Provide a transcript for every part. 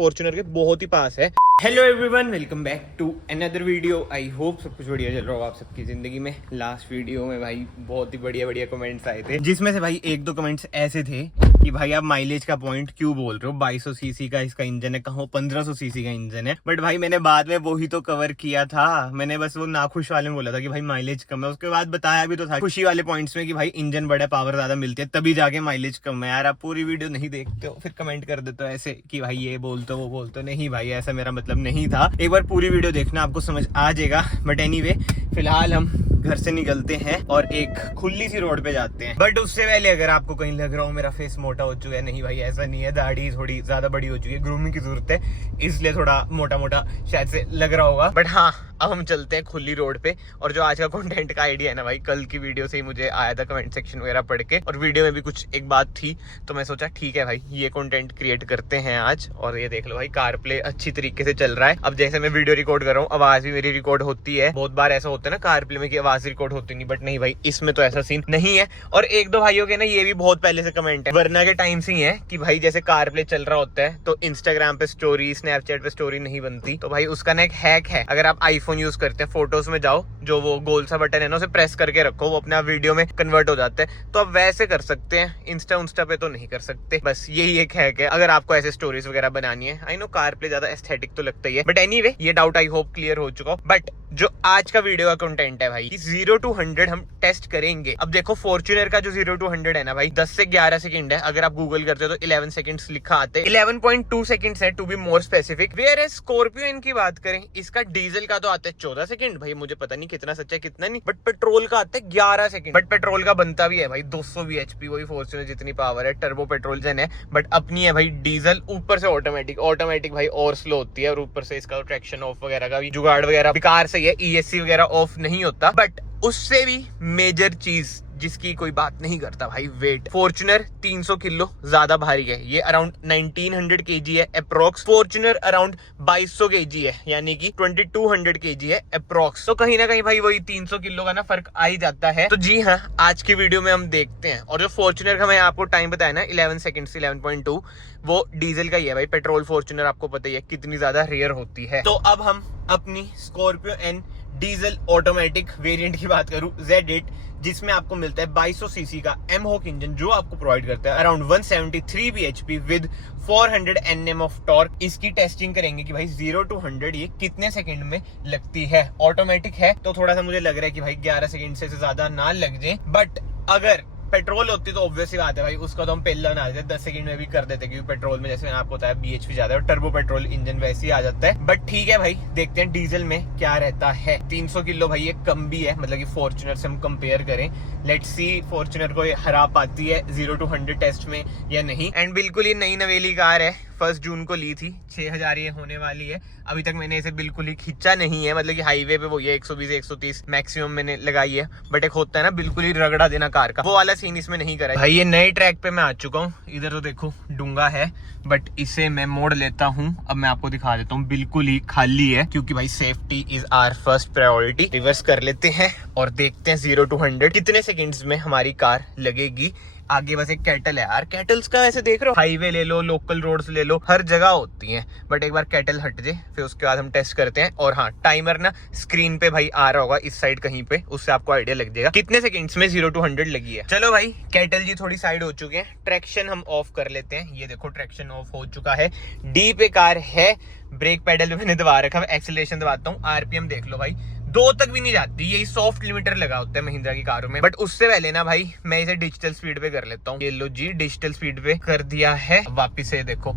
Fortuner के बहुत ही पास है। Hello everyone, welcome back to another video. I hope सब कुछ बढ़िया चल रहा हो आप सबकी जिंदगी में। लास्ट वीडियो में भाई बहुत ही बढ़िया बढ़िया कमेंट्स आए थे, जिसमें से भाई एक दो कमेंट्स ऐसे थे कि भाई आप माइलेज का पॉइंट क्यों बोल रहे हो, 2200 सीसी का इसका इंजन है, कहो 1500 सीसी का इंजन है। बट भाई मैंने बाद में वो ही तो कवर किया था, मैंने बस वो नाखुश वाले में बोला था कि भाई माइलेज कम है, उसके बाद बताया भी तो था खुशी वाले पॉइंट्स में कि भाई इंजन बड़ा, पावर ज्यादा मिलती है, तभी जाके माइलेज कम है। यार आप पूरी वीडियो नहीं देखते हो, फिर कमेंट कर देते हो ऐसे कि भाई ये बोलते हो वो बोलते हो। नहीं भाई, ऐसा मेरा मतलब नहीं था। एक बार पूरी वीडियो देखना, आपको समझ आ जाएगा। बट एनीवे, फिलहाल हम घर से निकलते हैं और एक खुली सी रोड पे जाते हैं। बट उससे पहले अगर आपको कहीं लग रहा हो मेरा फेस मोटा हो चुका है, नहीं भाई ऐसा नहीं है, दाढ़ी थोड़ी ज्यादा बड़ी हो चुकी है, ग्रूमिंग की जरूरत है, इसलिए थोड़ा मोटा मोटा शायद से लग रहा होगा। बट हाँ, अब हम चलते हैं खुली रोड पे। और जो आज का कंटेंट का आइडिया है ना भाई, कल की वीडियो से ही मुझे आया था कमेंट सेक्शन वगैरह पढ़ के, और वीडियो में भी कुछ एक बात थी, तो मैं सोचा ठीक है भाई ये कंटेंट क्रिएट करते हैं आज। और ये देख लो भाई, कार प्ले अच्छी तरीके से चल रहा है। अब जैसे मैं वीडियो रिकॉर्ड कर रहा हूँ, आवाज भी मेरी रिकॉर्ड होती है। बहुत बार ऐसा होता है ना कार प्ले में कि आवाज रिकॉर्ड होती नहीं, बट नहीं भाई इसमें तो ऐसा सीन नहीं है। और एक दो भाइयों के ना ये भी बहुत पहले से कमेंट है, वरना के टाइम से ही है, कि भाई जैसे कार प्ले चल रहा होता है तो इंस्टाग्राम पे स्टोरी, स्नैपचैट पे स्टोरी नहीं बनती। तो भाई उसका ना एक हैक है, अगर आप आईफोन यूज करते हैं, फोटोज में जाओ, जो वो गोल सा बटन है ना उसे प्रेस करके रखो, वो अपने आप वीडियो में कन्वर्ट हो जाता है। तो आप वैसे कर सकते हैं, इंस्टा पे तो नहीं कर सकते। बस यही एक हैक है अगर आपको ऐसे स्टोरीज वगैरह बनानी है। आई नो कार प्ले ज्यादा एस्थेटिक तो लगता ही है, बट एनीवे ये डाउट आई होप क्लियर हो चुका हो। बट जो आज का वीडियो का कंटेंट है भाई, 0 to 100 हम टेस्ट करेंगे। अब देखो फॉर्च्यूनर का जो 0 to 100 है ना भाई, 10 से 11 सेकंड है। अगर आप गूगल करते हो तो 11 सेकंड्स लिखा आते हैं, 11.2 सेकंड्स है to be more specific. Whereas Scorpio की बात करें, इसका डीजल का तो आता है 14 सेकंड। भाई मुझे पता नहीं कितना सच्चा है कितना नहीं, बट पेट्रोल का आता है 11 सेकंड। बट पेट्रोल का बनता भी है भाई 200 bhp, वही फॉर्च्यूनर जितनी पावर है, टर्बो पेट्रोल जन है। बट अपनी है भाई डीजल, ऊपर से ऑटोमेटिक भाई और स्लो होती है, और ऊपर से इसका ट्रैक्शन ऑफ वगैरह का भी जुगाड़ वगैरह बेकार से है, ESC वगैरह ऑफ नहीं होता। बट उससे भी मेजर चीज जिसकी कोई बात नहीं करता भाई, वेट। फॉर्च्यूनर 300 किलो ज्यादा भारी है, ये अराउंड 1900 kg है अप्रोक्स। फॉर्च्यूनर अराउंड 2200 kg है, यानी कि 2200 kg है अप्रोक्स। तो कहीं ना कहीं भाई वही 300 किलो का ना फर्क आ ही जाता है। तो जी हाँ, आज की वीडियो में हम देखते हैं। और जो फॉर्च्यूनर का मैं आपको टाइम बताया ना 11 सेकंड से 11.2, वो डीजल का ही है भाई। पेट्रोल फॉर्च्यूनर आपको पता ही है कितनी ज्यादा रेयर होती है। तो अब हम अपनी Scorpio N diesel automatic variant की बात करूं, Z8, जिसमें आपको मिलता है 2200 सीसी का एमहॉक इंजन, जो आपको प्रोवाइड करता है around 173 bhp with 400 Nm of torque. इसकी टेस्टिंग करेंगे कि भाई 0 to 100 ये कितने सेकंड में लगती है। ऑटोमेटिक है तो थोड़ा सा मुझे लग रहा है कि भाई 11 सेकंड से ज्यादा ना लग जाए। बट अगर पेट्रोल होती तो ऑब्वियस ही बात है भाई, उसका तो हम पहले बना देते, 10 सेकंड में भी कर देते, क्योंकि पेट्रोल में जैसे मैंने आपको बताया BHP ज्यादा है, और टर्बो पेट्रोल इंजन वैसे ही आ जाता है। बट ठीक है भाई, देखते हैं डीजल में क्या रहता है। 300 किलो भाई ये कम भी है, मतलब कि फॉर्च्यूनर से हम कंपेयर करें। लेट्स सी फॉर्च्यूनर को ये हरा पाती है 0 to 100 टेस्ट में या नहीं। एंड बिल्कुल ये नई नवेली कार है, 1 जून को ली थी, 6000 ये होने वाली है। अभी तक मैंने इसे बिल्कुल ही खींचा नहीं है, मतलब कि हाईवे पे वो ये 120-130 मैक्सिमम मैंने लगाई है। बट एक होता है ना बिल्कुल ही रगड़ा देना कार का, वो वाला सीन इसमें नहीं करा है भाई। ये नए ट्रैक पे मैं आ चुका हूँ, इधर तो देखो डूंगा है, बट इसे मैं मोड़ लेता हूँ। अब मैं आपको दिखा देता हूँ, बिल्कुल ही खाली है, क्योंकि भाई safety is our first priority. Reverse कर लेते हैं और देखते हैं 0 to 100 कितने सेकंड्स में हमारी कार लगेगी। आगे बस एक कैटल है यार, कैटल्स का ऐसे देख रहे हो, हाईवे ले लो, लोकल रोड्स ले लो, हर जगह होती हैं। बट एक बार कैटल हट जाए फिर उसके बाद हम टेस्ट करते हैं। और हाँ, टाइमर ना स्क्रीन पे भाई आ रहा होगा इस साइड कहीं पे, उससे आपको आइडिया लग जाएगा कितने सेकंड्स में 0 to 100 लगी है। चलो भाई, कैटल जी थोड़ी साइड हो चुके हैं, ट्रैक्शन हम ऑफ कर लेते हैं। ये देखो ट्रैक्शन ऑफ हो चुका है, डी पे कार है, ब्रेक पेडल मैंने दबा रखा है, एक्सीलरेशन दबाता हूँ। RPM देख लो भाई, 2 तक भी नहीं जाती, यही सॉफ्ट लिमिटर लगा होता है महिंद्रा की कारों में। बट उससे पहले ना भाई मैं इसे डिजिटल स्पीड पे कर लेता हूँ। ये लो जी, डिजिटल स्पीड पे कर दिया है। वापिस से देखो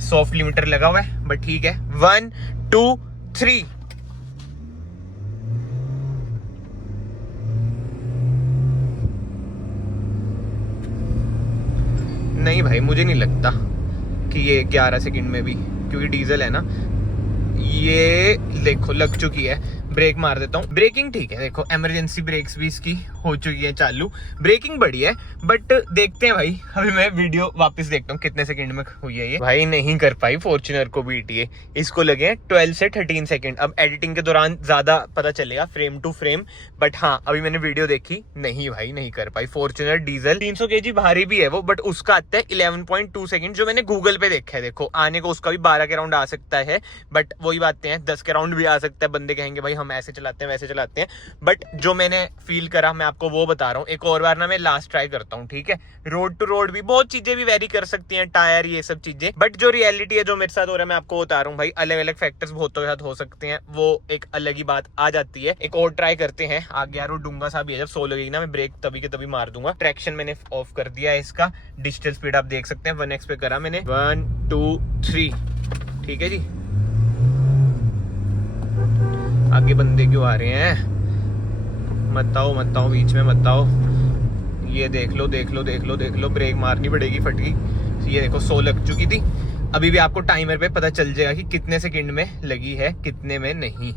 सॉफ्ट लिमिटर लगा हुआ है, बट ठीक है। 1 2 3 नहीं भाई, मुझे नहीं लगता कि ये 11 सेकंड में भी, क्योंकि डीजल है ना। ये देखो लग चुकी है, ब्रेक मार देता हूँ। ब्रेकिंग ठीक है, देखो इमरजेंसी ब्रेक्स भी इसकी हो चुकी है चालू, ब्रेकिंग बढ़िया है। बट देखते हैं भाई, अभी मैं वीडियो वापस देखता हूँ कितने सेकंड में हुई है ये। भाई नहीं कर पाई फॉर्च्यूनर को बीट, ये इसको लगे हैं 12 से 13 सेकंड। अब एडिटिंग के दौरान ज्यादा पता चलेगा फ्रेम टू फ्रेम, बट हाँ अभी मैंने वीडियो देखी, नहीं भाई नहीं कर पाई। फॉर्च्यूनर डीजल 300 kg भारी भी है वो, बट उसका आता है 11.2 सेकंड, जो मैंने गूगल पे देखा है। देखो आने को उसका भी 12 के राउंड आ सकता है, बट वही बातें हैं 10 के राउंड भी आ सकता है। बंदे कहेंगे भाई हम ऐसे चलाते हैं वैसे चलाते हैं, बट जो मैंने फील करा मैं आपको वो बता रहा हूँ। एक और बार ना मैं लास्ट ट्राई करता हूँ, ठीक है। रोड टू रोड भी बहुत चीजें भी वेरी कर सकती हैं, टायर ये सब चीजें, बट जो रियलिटी है जो मेरे साथ हो रहा है मैं आपको बता रहा हूँ भाई। अलग अलग फैक्टर्स बहुतों के साथ हो सकते हैं, वो एक अलग ही बात आ जाती है। एक और ट्राई करते हैं। आगे यार वो डूंगा सा भी है, जब सो लगेगी ना मैं ब्रेक तभी के तभी मार दूंगा। ट्रैक्शन मैंने ऑफ कर दिया है इसका, डिजिटल स्पीड आप देख सकते हैं 1x पे करा मैंने, 1 2 3, ठीक है जी। आगे बंदे क्यों आ रहे हैं, मत आओ बीच में मत आओ। ये देख लो देख लो देख लो देख लो, ब्रेक मारनी पड़ेगी फटकी। ये देखो 100 लग चुकी थी। अभी भी आपको टाइमर पे पता चल जाएगा कि कितने सेकंड में लगी है कितने में नहीं।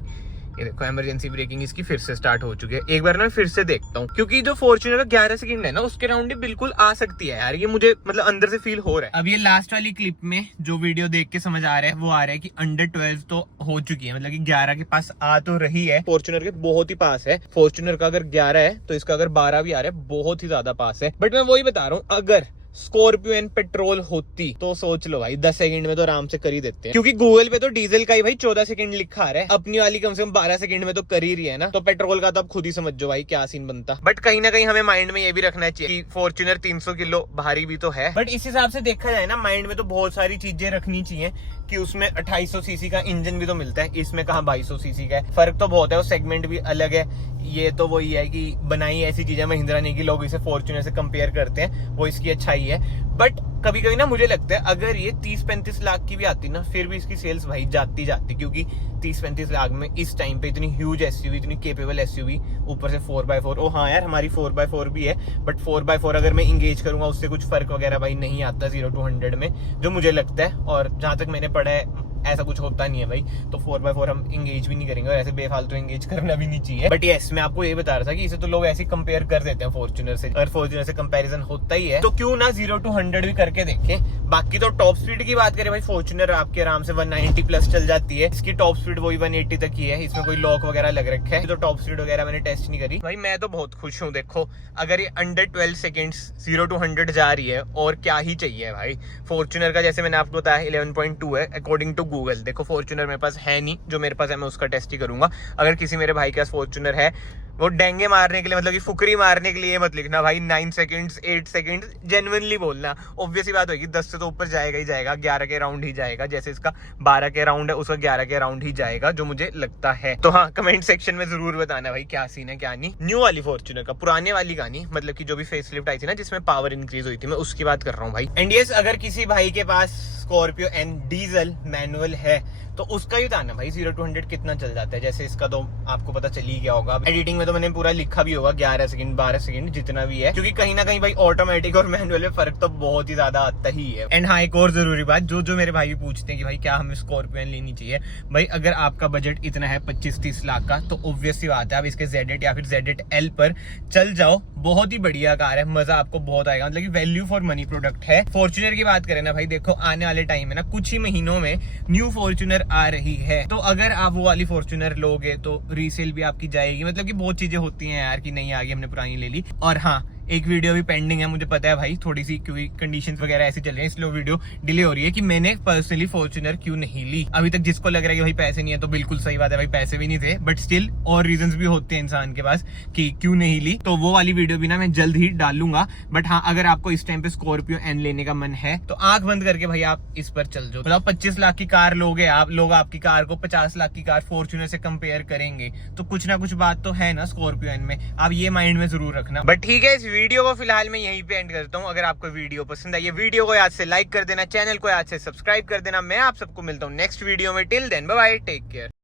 ये देखो इमरजेंसी ब्रेकिंग इसकी फिर से स्टार्ट हो चुकी है। एक बार मैं फिर से देखता हूँ, क्योंकि जो फॉर्च्यूनर का 11 सेकंड है ना उसके राउंड ही बिल्कुल आ सकती है यार, ये मुझे मतलब अंदर से फील हो रहा है। अब ये लास्ट वाली क्लिप में जो वीडियो देख के समझ आ रहा है वो आ रहा है कि अंडर 12 तो हो चुकी है, मतलब कि 11 के पास आ तो रही है। फॉर्च्यूनर के बहुत ही पास है। फॉर्च्यूनर का अगर 11 है तो इसका अगर 12 भी आ रहा है, बहुत ही ज्यादा पास है। बट मैं वही बता रहा हूँ, अगर स्कॉर्पियो एंड पेट्रोल होती तो सोच लो भाई 10 सेकंड में तो आराम से कर ही देते हैं, क्योंकि गूगल पे तो डीजल का ही भाई 14 सेकंड लिखा आ रहा है, अपनी वाली कम से कम 12 सेकंड में तो कर ही रही है ना। तो पेट्रोल का तो आप खुद ही समझ जाओ भाई क्या सीन बनता। बट कहीं ना कहीं हमें माइंड में ये भी रखना चाहिए कि फॉर्च्यूनर 300 किलो भारी भी तो है, बट इस हिसाब से देखा जाए ना माइंड में तो बहुत सारी चीजें रखनी चाहिए कि उसमें 2800 सीसी का इंजन भी तो मिलता है, इसमें कहाँ 2200 सीसी का है। फर्क तो बहुत है, वो सेगमेंट भी अलग है। ये तो वही है कि बनाई ऐसी चीजें महिंद्रा ने कि लोग इसे फॉर्च्यूनर से कंपेयर करते हैं, वो इसकी अच्छाई है। बट कभी कभी ना मुझे लगता है अगर ये 30-35 लाख की भी आती ना फिर भी इसकी सेल्स भाई जाती, क्योंकि 30-35 लाख में इस टाइम पे इतनी ह्यूज एसयूवी, इतनी केपेबल एसयूवी, ऊपर से 4x4। ओ हाँ यार हमारी 4x4 भी है, बट 4x4 अगर मैं इंगेज करूंगा उससे कुछ फर्क वगैरह भाई नहीं आता 0 to 100 में, जो मुझे लगता है। और जहां तक मैंने पढ़ा है ऐसा कुछ होता नहीं है भाई, तो 4x4 हम इंगेज भी नहीं करेंगे और ऐसे बेफालतू इंगेज करना भी नहीं चाहिए। बट यस मैं आपको ये बता रहा था कि इसे तो लोग ऐसे कंपेयर कर देते हैं फॉर्च्यूनर से, अगर फॉर्च्यूनर से कंपैरिजन होता ही है तो क्यों ना 0 to 100 भी करके देखें। बाकी तो टॉप स्पीड की बात करें भाई, फॉर्च्यूनर आपके आराम से 190 प्लस चल जाती है, इसकी टॉप स्पीड वही 180 तक ही है, इसमें कोई लॉक वगैरह लग रखा है। तो टॉप स्पीड वगैरह मैंने टेस्ट नहीं करी भाई, मैं तो बहुत खुश हूँ। देखो अगर ये अंडर 12 सेकेंड्स 0 to 100 जा रही है और क्या ही चाहिए भाई। फॉर्च्यूनर का जैसे मैंने आपको बताया 11.2 है अकॉर्डिंग टू गूगल। देखो फॉर्च्यूनर मेरे पास है नहीं, जो मेरे पास है मैं उसका टेस्ट ही करूंगा। अगर किसी मेरे भाई के पास फॉर्च्यूनर है, वो डेंगे मारने के लिए मतलब कि फुकरी मारने के लिए मत लिखना भाई 9 सेकंड्स 8 सेकंड्स, जेन्युइनली बोलना। ऑब्वियस ही बात होगी 10 से तो ऊपर जाएगा ही जाएगा, 11 के राउंड ही जाएगा। जैसे इसका 12 के राउंड है उसका 11 के राउंड ही जाएगा, जो मुझे लगता है। तो हाँ कमेंट सेक्शन में जरूर बताना भाई क्या सीन है क्या नहीं। न्यू वाली फॉर्च्यूनर का, पुराने वाली का नहीं, मतलब कि जो भी फेसलिफ्ट आई थी ना जिसमें पावर इंक्रीज हुई थी, मैं उसकी बात कर रहा हूँ भाई। एंड यस अगर किसी भाई के पास स्कॉर्पियो एंड डीजल मैनुअल है तो उसका ही बताना भाई 0 to 100 कितना चल जाता है। जैसे इसका तो आपको पता चल ही गया होगा, एडिटिंग में तो मैंने पूरा लिखा भी होगा 11 सेकंड 12 सेकंड जितना भी है, क्योंकि कहीं ना कहीं भाई ऑटोमेटिक और मैनुअल में फर्क तो बहुत ही ज्यादा आता ही है। एंड हाँ एक और जरूरी बात, जो मेरे भाई भी पूछते हैं कि भाई क्या हमें स्कॉर्पियो लेनी चाहिए, भाई अगर आपका बजट इतना है 25-30 लाख का तो ऑब्वियस सी बात है आप इसके Z8 या फिर Z8L पर चल जाओ। बहुत ही बढ़िया कार है, मजा आपको बहुत आएगा, मतलब कि वैल्यू फॉर मनी प्रोडक्ट है। फॉर्च्यूनर की बात करें ना भाई, देखो आने वाले टाइम में ना कुछ ही महीनों में न्यू फॉर्च्यूनर आ रही है, तो अगर आप वो वाली फॉर्च्यूनर लोगे तो रीसेल भी आपकी जाएगी। मतलब कि बहुत चीजें होती हैं यार कि नहीं आगे हमने पुरानी ले ली। और हाँ एक वीडियो भी पेंडिंग है, मुझे पता है भाई थोड़ी सी क्योंकि कंडीशंस वगैरह ऐसी चल रही है इसलिए वीडियो डिले हो रही है कि मैंने पर्सनली फॉर्च्यूनर क्यों नहीं ली अभी तक। जिसको लग रहा है कि भाई पैसे नहीं है तो बिल्कुल सही बात है भाई, पैसे भी नहीं थे, बट स्टिल और रीजंस भी होते हैं इंसान के पास कि क्यों नहीं ली। तो वो वाली वीडियो भी ना मैं जल्द ही डालूंगा। बट हाँ अगर आपको इस टाइम पे स्कॉर्पियो एन लेने का मन है तो आंख बंद करके भाई आप इस पर चल जाओ। मतलब 25 लाख की कार लोगे आप, लोग आपकी कार को 50 लाख की कार फॉर्च्यूनर से कंपेयर करेंगे तो कुछ ना कुछ बात तो है ना स्कॉर्पियो एन में, आप ये माइंड में जरूर रखना। बट ठीक है इस वीडियो को फिलहाल मैं यहीं पे एंड करता हूँ। अगर आपको वीडियो पसंद आई ये वीडियो को याद से लाइक कर देना, चैनल को याद से सब्सक्राइब कर देना। मैं आप सबको मिलता हूँ नेक्स्ट वीडियो में। Till then bye bye, take care.